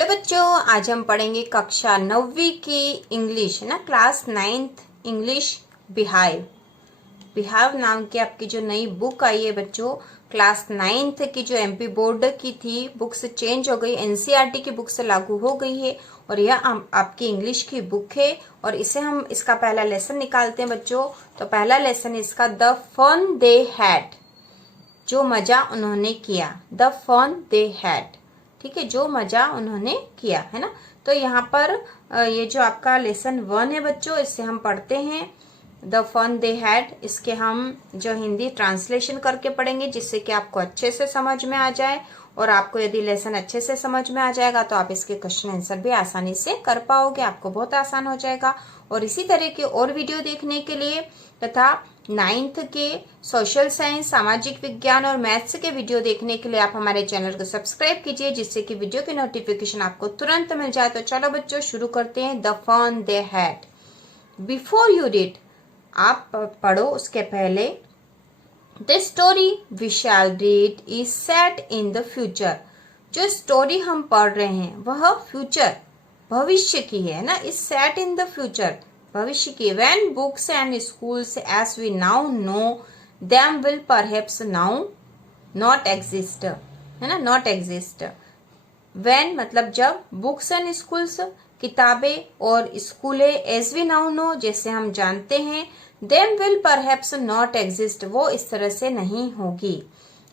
Hello बच्चों, आज हम पढ़ेंगे कक्षा 9वीं की इंग्लिश, है ना, क्लास 9th इंग्लिश बिहाव। बिहाव नाम की आपकी जो नई बुक आई है बच्चों, क्लास 9th की जो एमपी बोर्ड की थी, बुक्स चेंज हो गई, एनसीईआरटी की बुक से लागू हो गई है और यह आपकी इंग्लिश की बुक है। और इसे हम इसका पहला लेसन निकालते हैं बच्चों। तो पहला लेसन इसका द फन दे हैड, जो मजा उन्होंने किया। द फन दे हैड, ठीक है, जो मजा उन्होंने किया, है ना। तो यहाँ पर ये जो आपका लेसन 1 है बच्चों, इससे हम पढ़ते हैं द फन दे हैड। इसके हम जो हिंदी ट्रांसलेशन करके पढ़ेंगे, जिससे कि आपको अच्छे से समझ में आ जाए। और आपको यदि लेसन अच्छे से समझ में आ जाएगा तो आप इसके क्वेश्चन आंसर भी आसानी से कर पाओगे, आपको बहुत आसान हो जाएगा। और इसी तरह के और वीडियो देखने के लिए तथा 9th के सोशल साइंस, सामाजिक विज्ञान और मैथ्स के वीडियो देखने के लिए आप हमारे चैनल को सब्सक्राइब कीजिए, जिससे कि वीडियो की नोटिफिकेशन आपको तुरंत मिल जाए। तो चलो बच्चों, शुरू करते हैं the fun they had. Before you read, आप पढ़ो उसके पहले, the story we shall read is set in the future. जो स्टोरी हम पढ़ रहे हैं वह फ्यूचर, भविष्य की है ना। Is set in the future, भविष्य की। When books and schools as we now know them will perhaps now not exist, है ना, नॉट एग्जिस्ट। व्हेन मतलब जब, बुक्स एंड स्कूल्स किताबें और स्कूलें, एज वी नाउ नो जैसे हम जानते हैं, them will perhaps not exist वो इस तरह से नहीं होगी,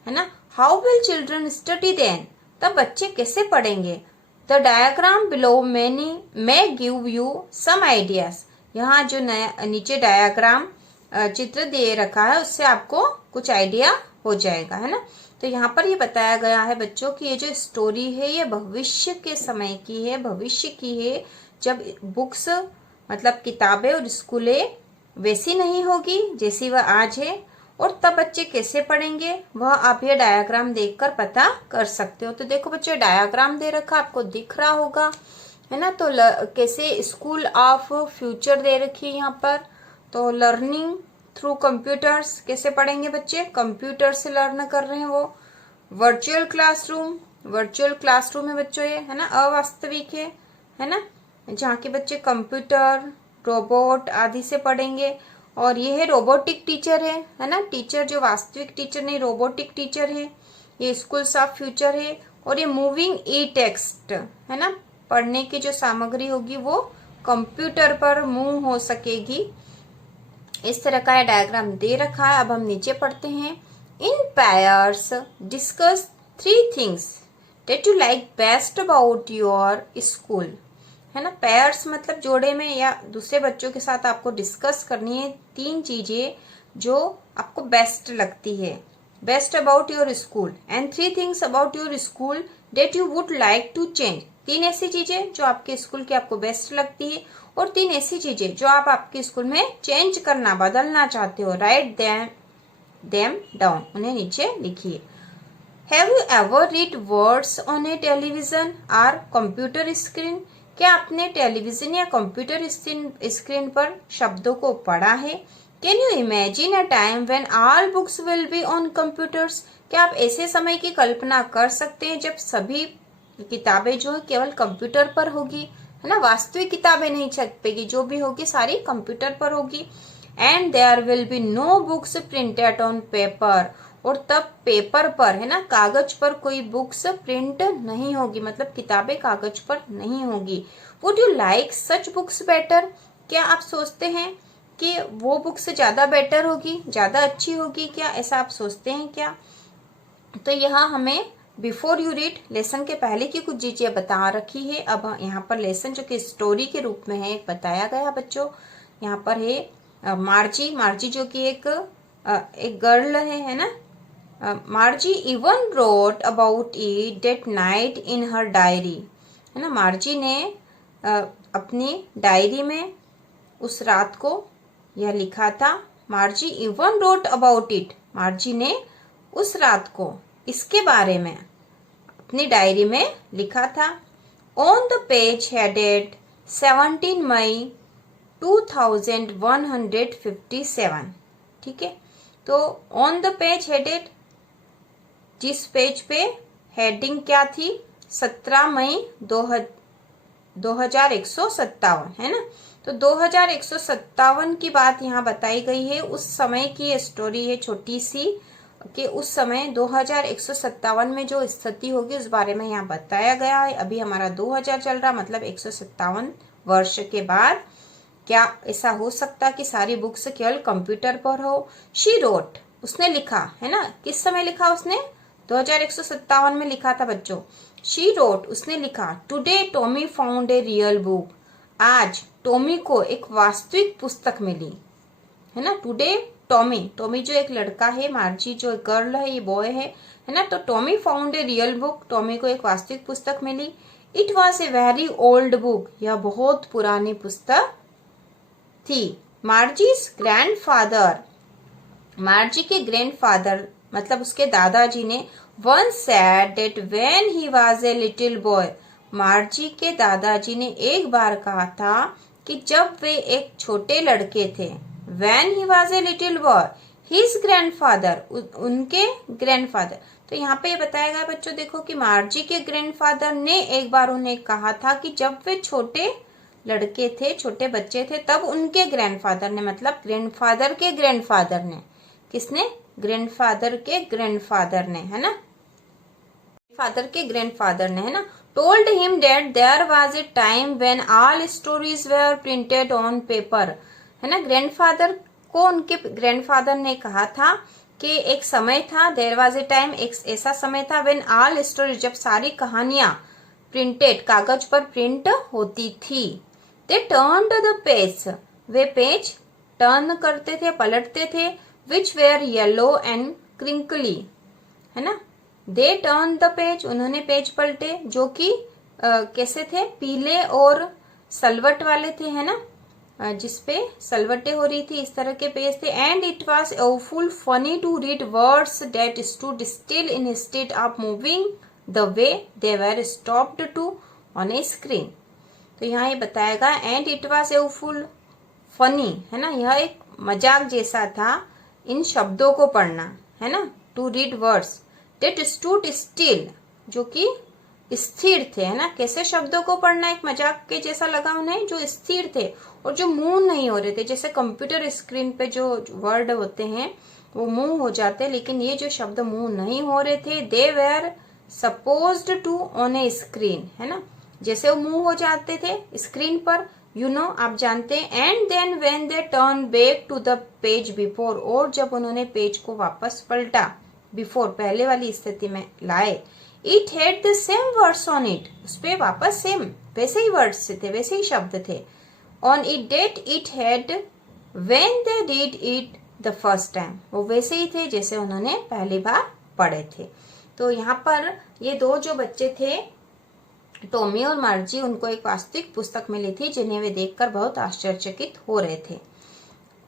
है ना। How will children study then, तब बच्चे कैसे पढ़ेंगे। The diagram below may give you some ideas. यहाँ जो नया नीचे डायग्राम चित्र दे रखा है, उससे आपको कुछ आइडिया हो जाएगा, है ना। तो यहाँ पर ये बताया गया है बच्चों कि ये जो स्टोरी है ये भविष्य के समय की है, भविष्य की है, जब बुक्स मतलब किताबें और स्कूलें वैसी नहीं होगी जैसी वह आज है। और तब बच्चे कैसे पढ़ेंगे वह आप ये डायग्राम देखकर पता कर सकते हो। तो देखो बच्चों, डायग्राम दे रखा, आपको दिख रहा होगा, है ना। तो कैसे स्कूल ऑफ फ्यूचर दे रखी है यहाँ पर। तो लर्निंग थ्रू कंप्यूटर्स, कैसे पढ़ेंगे बच्चे, कंप्यूटर से लर्न कर रहे हैं वो। वर्चुअल क्लासरूम, वर्चुअल क्लासरूम है बच्चों ये, है ना, अवास्तविक है ना, जहाँ के बच्चे कंप्यूटर, रोबोट आदि से पढ़ेंगे। और ये है रोबोटिक टीचर है ना, टीचर जो वास्तविक टीचर नहीं, रोबोटिक टीचर है। ये स्कूल्स ऑफ फ्यूचर है। और ये मूविंग ई टेक्स्ट, है ना, पढ़ने की जो सामग्री होगी वो कंप्यूटर पर मूव हो सकेगी। इस तरह का डायग्राम दे रखा है। अब हम नीचे पढ़ते हैं। इन pairs discuss 3 things that you like best about your school, है ना। पेयर्स मतलब जोड़े में या दूसरे बच्चों के साथ आपको डिस्कस करनी है 3 चीजें जो आपको बेस्ट लगती है, best about your school, and 3 things about your school that you would like to change. 3 ऐसी चीजें जो आपके स्कूल की आपको बेस्ट लगती है और 3 ऐसी चीजें जो आप आपके स्कूल में चेंज करना, बदलना चाहते हो। राइट देम डाउन, उन्हें नीचे लिखिए। Have you ever read words on A television और कंप्यूटर स्क्रीन, क्या आपने टेलीविजन या कंप्यूटर स्क्रीन पर शब्दों को पढ़ा है। Can you imagine a time when all books will be on computers, क्या आप ऐसे समय की कल्पना कर सकते हैं जब सभी किताबें जो है केवल कंप्यूटर पर होगी, है ना, वास्तविक किताबें नहीं छपेगी, जो भी होगी सारी कंप्यूटर पर होगी। And there will be no books printed on paper, और तब पेपर पर, है ना, कागज पर कोई बुक्स प्रिंट नहीं होगी, मतलब किताबें कागज पर नहीं होगी। Would you like such books better, क्या आप सोचते हैं कि वो बुक्स ज्यादा बेटर होगी, ज्यादा अच्छी होगी क्या, ऐसा आप सोचते हैं क्या। तो यहाँ हमें बिफोर यू रीड लेसन के पहले की कुछ चीजें बता रखी है। अब यहाँ पर लेसन जो कि स्टोरी के रूप में है बताया गया बच्चों। यहाँ पर है मार्जी, मार्जी जो कि एक गर्ल है ना। मार्जी even wrote about it that night in her diary, है ना। मार्जी ने अपनी डायरी में उस रात को यह लिखा था। मार्जी इवन रोट अबाउट इट, मार्जी ने उस रात को इसके बारे में अपनी डायरी में लिखा था। ऑन द पेज हेडेड 17 मई 2157, ठीक है। तो ऑन द पेज हेडेड, जिस पेज पे हेडिंग क्या थी, 17 मई 2157 है ना। तो 2157 की बात यहाँ बताई गई है। उस समय की स्टोरी है छोटी सी कि उस समय 2157 में जो स्थिति होगी उस बारे में यहाँ बताया गया है। अभी हमारा 2000 चल रहा, मतलब 157 वर्ष के बाद क्या ऐसा हो सकता कि सारी बुक्स केवल कंप्यूटर पर हो। शी रोट, उसने लिखा है ना। किस समय लिखा उसने? 2157 में लिखा था बच्चों। शी रोट, उसने लिखा। Today Tommy found a real book, आज टॉमी को एक वास्तविक पुस्तक मिली, है ना। टुडे टॉमी, टॉमी जो एक लड़का है, मार्जी जो एक गर्ल है, ये बॉय है ना। तो Tommy found a real book, Tommy को एक वास्तविक पुस्तक मिली। It was a very old book, यह बहुत पुरानी पुस्तक थी। मार्जीज ग्रैंडफादर, मार्जी के ग्रैंडफादर मतलब उसके दादाजी ने once said that when he was a little boy, मार्जी के दादाजी ने एक बार कहा था कि जब वे एक छोटे लड़के थे, when he was a little boy, his grandfather, उनके ग्रैंडफादर। तो यहाँ पे बताया गया बच्चों, देखो कि मार्जी के ग्रैंडफादर ने एक बार उन्हें कहा था कि जब वे छोटे लड़के थे, छोटे बच्चे थे, तब उनके ग्रैंडफादर ने, मतलब ग्रैंडफादर के ग्रैंडफादर ने, किसने? ग्रैंडफादर के ग्रैंडफादर ने, है ना। फादर के ग्रैंडफादर ने, है ना। Told him that there was a time when all stories were printed on paper, है ना। ग्रैंडफादर को उनके ग्रैंडफादर ने कहा था कि एक समय था, देयर वाज ए टाइम, एक ऐसा समय था, व्हेन ऑल स्टोरीज, जब सारी कहानियां प्रिंटेड, कागज पर प्रिंट होती थी। दे turned the page, way page turn करते थे, पलटते थे, विच वेयर येलो एंड क्रिंकली, है ना। दे टर्न द पेज, उन्होंने पेज पलटे जो कि कैसे थे? पीले और सलवट वाले थे, है ना, जिसपे सलवटें हो रही थी, इस तरह के पेज थे। And it was awful funny to read words that stood still instead of moving the way they were stopped to on a screen। तो यहाँ ये बताएगा and it was awful funny, है ना, यह एक मजाक जैसा था इन शब्दों को पढ़ना, है ना। To read words that stood still, जो कि स्थिर थे, है ना। कैसे शब्दों को पढ़ना एक मजाक के जैसा लगा उन्हें, जो स्थिर थे और जो मूव नहीं हो रहे थे। जैसे कंप्यूटर स्क्रीन पे जो वर्ड होते हैं वो मूव हो जाते हैं, लेकिन ये जो शब्द मूव नहीं हो रहे थे। They were supposed to on a screen, है ना, जैसे वो मूव हो जाते थे स्क्रीन पर, यू नो, आप जानते हैं। And then when they turn back to the page before, और जब उन्होंने पेज को वापस पलटा, बिफोर पहले वाली स्थिति में लाए, it had the same words on it, उस पे वापस सेम वैसे ही वर्ड्स थे, वैसे ही शब्द थे। On it that it had when they did it the first time, वो वैसे ही थे जैसे उन्होंने पहली बार पढ़े थे। तो यहाँ पर ये दो जो बच्चे थे, टॉमी और मार्जी, उनको एक वास्तविक पुस्तक मिली थी जिन्हें वे देखकर बहुत आश्चर्यचकित हो रहे थे।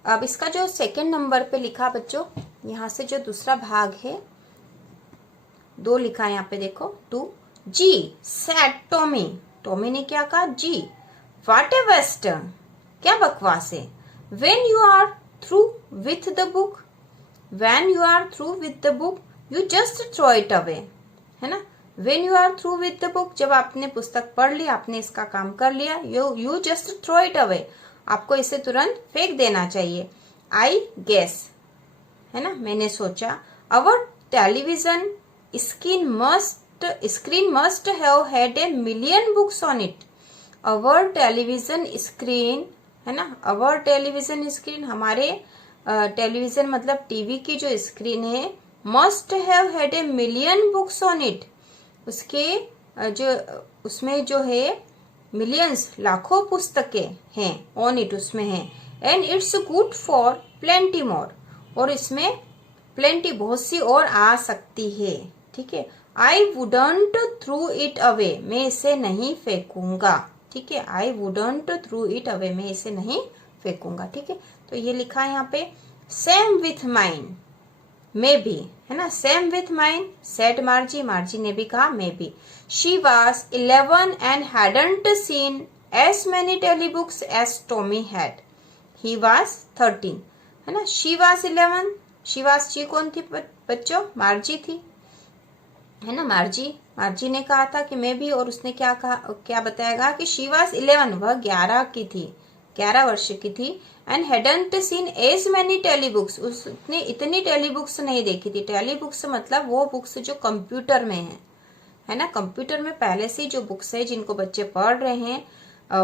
अब इसका जो सेकंड नंबर पे लिखा बच्चों, यहाँ से जो दूसरा भाग है, दो लिखा है यहाँ पे देखो, to. Gee said Tommy, Tommy ने क्या कहा? जी। व्हाट ए वेस्ट, क्या बकवास है। When you are through with the book, when you are through with the book you just throw it away, है ना। When you are through with the book, जब आपने पुस्तक पढ़ ली, आपने इसका काम कर लिया, you just throw it away, आपको इसे तुरंत फेंक देना चाहिए। आई गेस, है ना, मैंने सोचा। Our television screen must have had a million books on it. Our television screen, है ना, अवर टेलीविजन स्क्रीन, हमारे टेलीविजन मतलब टीवी की जो स्क्रीन है, must have had a million books on it, उसके जो उसमें जो है मिलियंस, लाखों पुस्तकें हैं, ऑन इट, उसमें हैं। And it's good for plenty more, और इसमें प्लेंटी, बहुत सी और आ सकती है, ठीक है। I wouldn't through it away, मैं इसे नहीं फेंकूंगा, ठीक है। I wouldn't through it away, मैं इसे नहीं फेंकूंगा, ठीक है। तो ये लिखा है यहाँ पे। सेम विथ माइन, मैं भी, है ना, same with mine, said Margie, Margie ने भी कहा मैं भी। She was 11 and hadn't seen as many telly books as Tommy had, he was 13, है ना। She was 11, she was, she कौन थी बच्चों? मार्जी थी। है ना। मार्जी ने कहा था कि मैं भी, और उसने क्या कहा, क्या बताएगा कि शी वॉज 11, वह 11 की थी, 11 वर्ष की थी। And hadn't seen as many telly books, उसने इतनी टेली बुक्स नहीं देखी थी। टेली बुक्स मतलब वो बुक्स जो कंप्यूटर में है ना। कंप्यूटर में पहले से जो बुक्स है जिनको बच्चे पढ़ रहे हैं,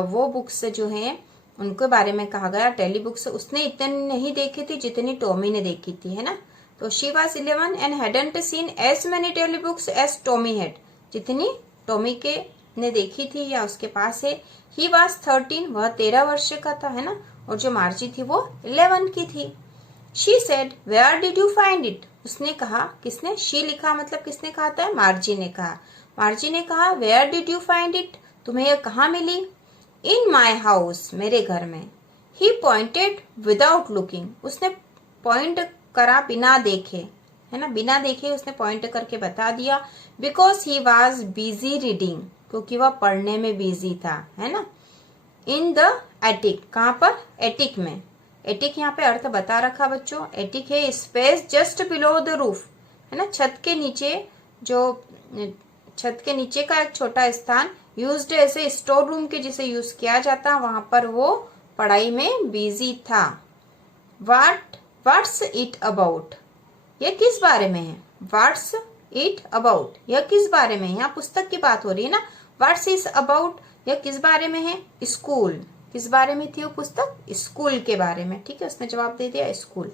वो बुक्स जो हैं उनके बारे में कहा गया टेली बुक्स। उसने इतनी नहीं देखी थी जितनी टॉमी ने देखी थी, है ना। तो she was 11 and hadn't seen as many telly books as Tommy had, जितनी टॉमी के ने देखी थी या उसके पास है। ही वॉज 13, वह 13 वर्ष का था, है ना। और जो मार्जी थी वो 11 की थी। She said where did you find it, उसने कहा, किसने, शी लिखा मतलब किसने कहा था, मार्जी ने कहा। मार्जी ने कहा where did you find it, तुम्हें यह कहाँ मिली। इन माई हाउस, मेरे घर में। ही पॉइंटेड विदाउट लुकिंग, उसने पॉइंट करा बिना देखे, है ना, बिना देखे उसने पॉइंट करके बता दिया। Because he was busy reading, क्योंकि वह पढ़ने में बिजी था, है ना। इन द एटिक, कहाँ पर, एटिक में। एटिक यहाँ पे अर्थ बता रखा बच्चों। एटिक है space just below the roof, है ना, छत के नीचे, जो छत के नीचे का एक छोटा स्थान, यूज्ड ऐसे स्टोर रूम के जिसे यूज किया जाता, वहां पर वो पढ़ाई में बिजी था। व्हाट्स इट अबाउट, यह किस बारे में है। व्हाट्स इट अबाउट, यह किस बारे में है, यहाँ पुस्तक की बात हो रही है ना। व्हाट्स इज अबाउट, यह किस बारे में है, स्कूल। किस बारे में थी वो पुस्तक, स्कूल के बारे में, ठीक है, उसने जवाब दे दिया स्कूल।